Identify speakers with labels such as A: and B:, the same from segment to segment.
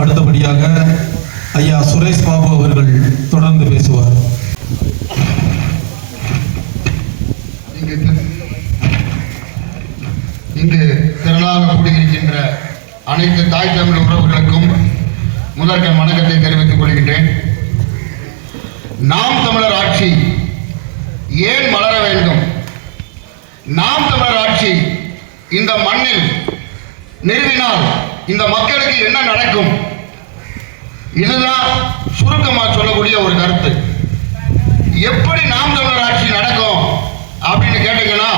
A: அடுத்தபடியாக ஐயா சுரேஷ் பாபு அவர்கள் தொடர்ந்து பேசுவார்.
B: இங்கு திரளாக கூடியிருக்கின்ற அனைத்து தாய் தமிழ் உறவுகளுக்கும் முதற்கண் வணக்கத்தை தெரிவித்துக் கொள்கின்றேன். நாம் தமிழர் ஆட்சி ஏன் மலர வேண்டும்? நாம் தமிழர் ஆட்சி இந்த மண்ணில் நிறுவினால் இந்த மக்களுக்கு என்ன நடக்கும்? இதுதான் சுருக்கமாக சொல்லக்கூடிய ஒரு கருத்து. எப்படி நாம் தமிழர் ஆட்சி நடக்கும் அப்படின்னு கேட்டீங்கன்னா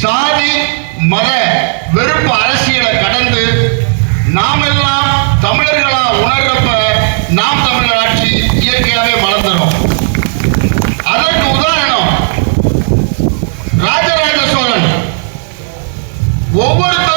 B: சாதி மத வெறுப்பு அரசியலை கடந்து நாம் எல்லாம் தமிழர்களா உணர்றப்ப நாம் தமிழர் ஆட்சி இயற்கையாகவே மலர்ந்துடும் அதற்கு உதாரணம் ராஜராஜ சோழன். ஒவ்வொருத்தரும்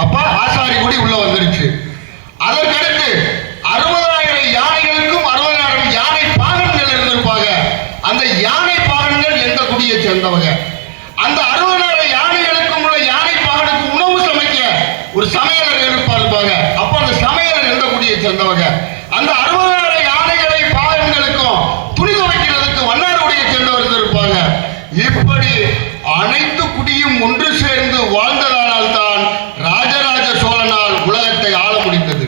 B: அப்ப ஆசாரி கூடி உள்ள வந்துருச்சு. அதற்கடுத்து அறுபதாயிரம் யானைகளுக்கும் அறுபதாயிரம் யானை பாகன்கள் இருந்திருப்பாங்க. அந்த யானை பாகன்கள் எந்த குடியை சேர்ந்தவங்க? அந்த அறுபதாயிரம் யானைகளுக்கும் உள்ள யானை பாகனுக்கு உணவு சமைக்க ஒரு சமையலர் இருப்பாங்க அப்ப அந்த சமையலர் எந்த குடியை சேர்ந்தவங்க அந்த அறுபதாயிரம் யானைகளை பாகன்களுக்கும் துணி துவைக்கிறதுக்கு வண்ணார் குடியை சேர்ந்தவர் இருப்பாங்க இப்படி அனைத்து குடியும் ஒன்று சேர்ந்து வாழ்ந்ததானால் தான் ராஜராஜ சோழனால் உலகத்தை ஆள முடிந்தது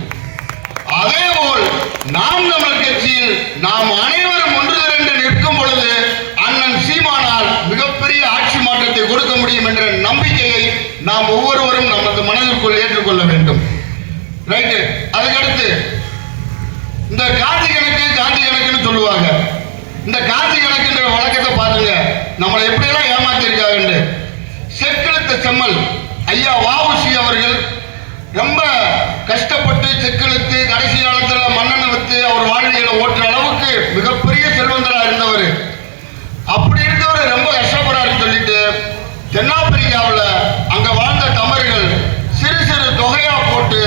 B: அதேபோல் நாம் தமிழர் கட்சியில் நாம் அனைவரும் ஒன்று திரண்டு நிற்கும் பொழுது அண்ணன் சீமானால் மிகப்பெரிய ஆட்சி மாற்றத்தை கொடுக்க முடியும் என்ற நம்பிக்கையை நாம் ஒவ்வொருவரும் நமது மனதிற்குள் ஏற்றுக்கொள்ள வேண்டும். ரைட்டு அதுக்கடுத்து இந்த காட்சி கணக்கு காட்சி கணக்குன்னு சொல்லுவாங்க. இந்த காட்சி கணக்குன்ற வழக்கத்தை பாருங்க. நம்மளை எப்படியெல்லாம் ஏமாத்திருக்காங்கன்னு செக்கெழுத்த செம்மல். ஐயா வாவுசி அவர்கள் ரொம்ப கஷ்டப்பட்டு செக்கெழுத்து கடைசி காலத்துல மன்னனை வச்சு அவர் வாழ்வியலை ஓட்டுற அளவுக்கு மிகப்பெரிய செல்வந்தராக இருந்தவர். அப்படி இருந்தவர் ரொம்ப கஷ்டம் சொல்லிட்டு தென்னாப்பிரிக்காவில் அங்க வாழ்ந்த தமிழர்கள் சிறு சிறு தொகையா போட்டு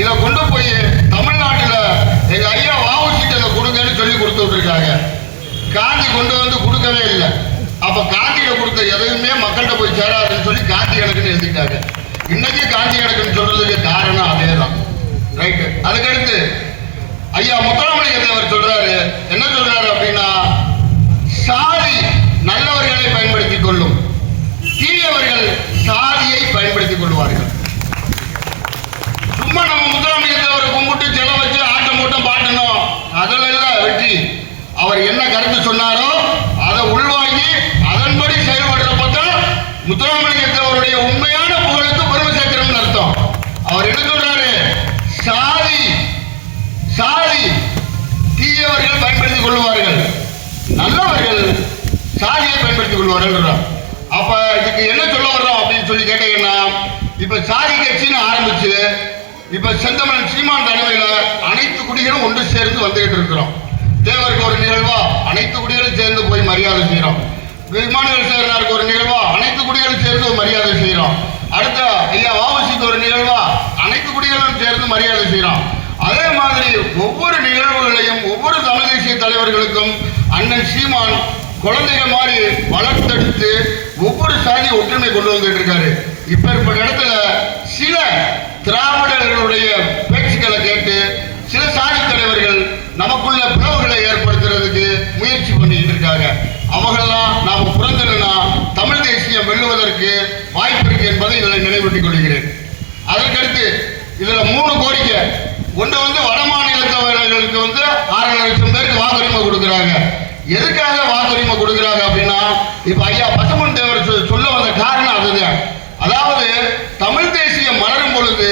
B: இதை கொண்டு போய் தமிழ்நாட்டில் எங்க ஐயா வாவுசிட்டு இதை கொடுங்கன்னு சொல்லி கொடுத்து விட்டுருக்காங்க காந்தி கொண்டு வந்து கொடுக்கவே இல்லை அப்ப காந்தியில கொடுத்த எதையுமே போய் சேராதுன்னு சொல்லி காந்தி கணக்குன்னு எழுதிட்டாங்க. இன்னைக்கு காந்தி கணக்குன்னு சொல்றதுக்கு காரணம் அதே தான் ரைட்டு அதுக்கடுத்து ஐயா முத்துராமலிங்க அவர் சொல்றாரு. என்ன சொல்றாரு அப்படின்னா சாதி நல்லவர்களை பயன்படுத்திக் கொள்ளும் தீயவர்கள் சாதியை பயன்படுத்திக் கொள்வார்கள் சும்மா நம்ம முத்துராமலிங்க தேவரை கும்பிட்டு செல வச்சு ஆட்டம் போட்டம் பாட்டணும் அதில் இல்ல வெற்றி அவர் என்ன கருத்து சொன்னாரோ அதை உள்வாங்கி அதன்படி செயல்படுறப்ப தான் அவருடைய உண்மையான புகழுக்கு பெருமை சேர்க்கிறோம்னு அர்த்தம். அவர் என்ன சொல்றாரு? சாதி சாதி தீயவர்கள் பயன்படுத்திக் கொள்வார்கள் நல்லவர்கள் சாதியை பயன்படுத்திக் கொள்வார்கள் அப்ப இதுக்கு என்ன சொல்ல வர்றோம் அப்படின்னு சொல்லி கேட்டீங்கன்னா இப்ப சாதி கட்சின்னு ஆரம்பிச்சு இப்ப செந்தமன் சீமான் தலைமையில அனைத்து குடிகளும் ஒன்று சேர்ந்து வந்துகிட்டு இருக்கிறோம். தேவருக்கு ஒரு நிகழ்வா? அனைத்து குடிகளும் சேர்ந்து போய் மரியாதை செய்யறோம். விமானங்கள் சேர்னாருக்கு ஒரு நிகழ்வா? அனைத்து குடிகளும் சேர்ந்து மரியாதை செய்யறோம் அடுத்த ஐயா வாவசிக்கு ஒரு நிகழ்வா? அனைத்து குடிகளும் சேர்ந்து மரியாதை செய்யறோம் அதே மாதிரி ஒவ்வொரு நிகழ்வுகளையும் ஒவ்வொரு தமிழ் தேசிய தலைவர்களுக்கும் அண்ணன் சீமான் குழந்தைகள் மாதிரி வளர்த்தெடுத்து ஒவ்வொரு சாதி ஒற்றுமை கொண்டு வந்துட்டு இருக்காரு. இப்ப இடத்துல சில திராவிடர்களுடைய நினைவூட்டிக் கொள்கிறேன் அதற்கடுத்து இதுல மூணு கோரிக்கை ஒன்று வந்து வட மாநிலத்தவர்களுக்கு வந்து ஆறரை லட்சம் பேருக்கு வாக்குரிமை கொடுக்குறாங்க. எதுக்காக வாக்குரிமை கொடுக்குறாங்க அப்படின்னா இப்ப ஐயா பசுமன் தேவர் சொல்ல வந்த காரணம் அதுதான். அதாவது தமிழ் தேசியம் மலரும் பொழுது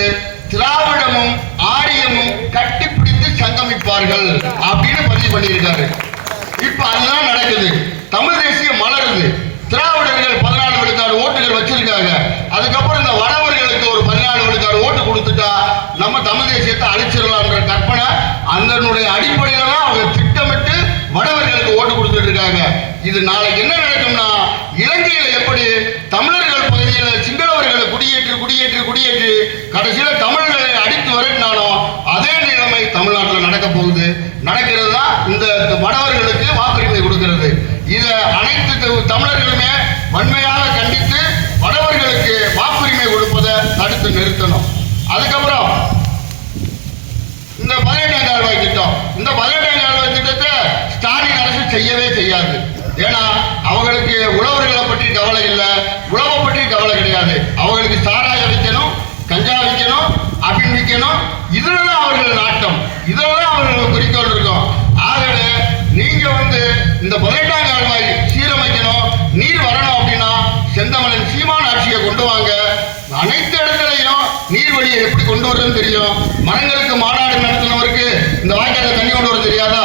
B: திராவிடமும் ஆரியமும் கட்டிப்பிடித்து சங்கமிப்பார்கள் அப்படின்னு பதிவு பண்ணியிருக்காரு. இது நாளைக்கு என்ன நடக்கும்னா இலங்கையில எப்படி தமிழர்கள் பகுதியில் சிங்களவர்களை குடியேற்று குடியேற்று குடியேற்று கடைசியில தமிழர்களை அடித்து வரட்டினாலும் அதே நிலைமை தமிழ்நாட்டில் நடக்க போகுது. நடக்கிறது தான் இந்த வடவர்களுக்கு வாக்குரிமை கொடுக்கிறது. இதை அனைத்து தமிழர்களுமே வன்மையாக கண்டித்து வடவர்களுக்கு வாக்குரிமை கொடுப்பதை தடுத்து நிறுத்தணும். அதுக்கப்புறம் இந்த பதினெட்டாம் கால்வாய் திட்டம். இந்த பதினெட்டாம் கால்வாய் திட்டத்தை ஸ்டாலின் அரசு செய்யவே செய்யாது. ஏன்னா அவங்களுக்கு உழவர்களை பற்றி கவலை இல்லை. உழவை பற்றி கவலை கிடையாது. அவங்களுக்கு சாராய விற்கணும் கஞ்சா விற்கணும் அபின் விற்கணும். இதுல தான் அவர்கள் நாட்டம். இதுல தான் அவர்கள் குறிக்கோள் இருக்கும். ஆகவே நீங்க வந்து இந்த பதினெட்டாம் கால்வாய் சீரமைக்கணும் நீர் வரணும் அப்படின்னா செந்தமலன் சீமான் ஆட்சியை கொண்டு வாங்க. அனைத்து இடத்துலையும் நீர்வழியை எப்படி கொண்டு வரணும்னு தெரியும். மரங்களுக்கு மாநாடு நடத்தினவருக்கு இந்த வாய்க்கால தண்ணி கொண்டு வர தெரியாதா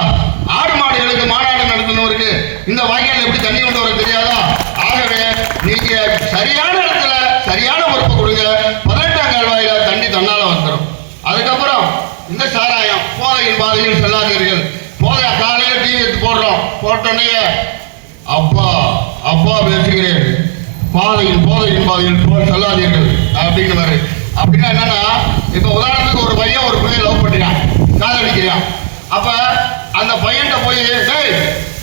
B: ஆடு மாடுகளுக்கு மாநாடு நடத்தினவருக்கு இந்த வாய்க்கால எப்படி தண்ணி கொண்டு வர தெரியாதா ஆகவே நீங்க சரியான இடத்துல சரியான பொறுப்பை கொடுங்க பதினெட்டாம் கால்வாயில தண்ணி தன்னால வந்துடும் அதுக்கப்புறம் இந்த சாராயம் போதையின் பாதையில் செல்லாதீர்கள் போதை காலையில டீ எடுத்து உடனே அப்பா அப்பா பேசுகிறேன். பாதையில் போதையின் பாதையில் போல் சொல்லாதீர்கள் அப்படின்னு அப்படின்னா என்னன்னா இப்ப உதாரணத்துக்கு ஒரு பையன் ஒரு பிள்ளைய லவ் பண்ணிக்கிறான் காதலிக்கிறான் அப்ப அந்த பையன்கிட்ட போய் டேய்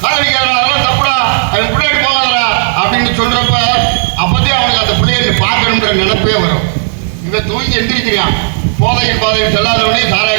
B: காதலிக்கிறான் அதெல்லாம் தப்புடா. அவன் பிள்ளைக்கு போகாதடா. அப்படின்னு சொல்றப்ப அப்பதே அவனுக்கு அந்த பிள்ளையை பார்க்கணுன்ற நினைப்பே வரும். இவன் தூங்கி எந்திரிக்கிறான். போதையின் பாதையில் செல்லாதவனே சாராய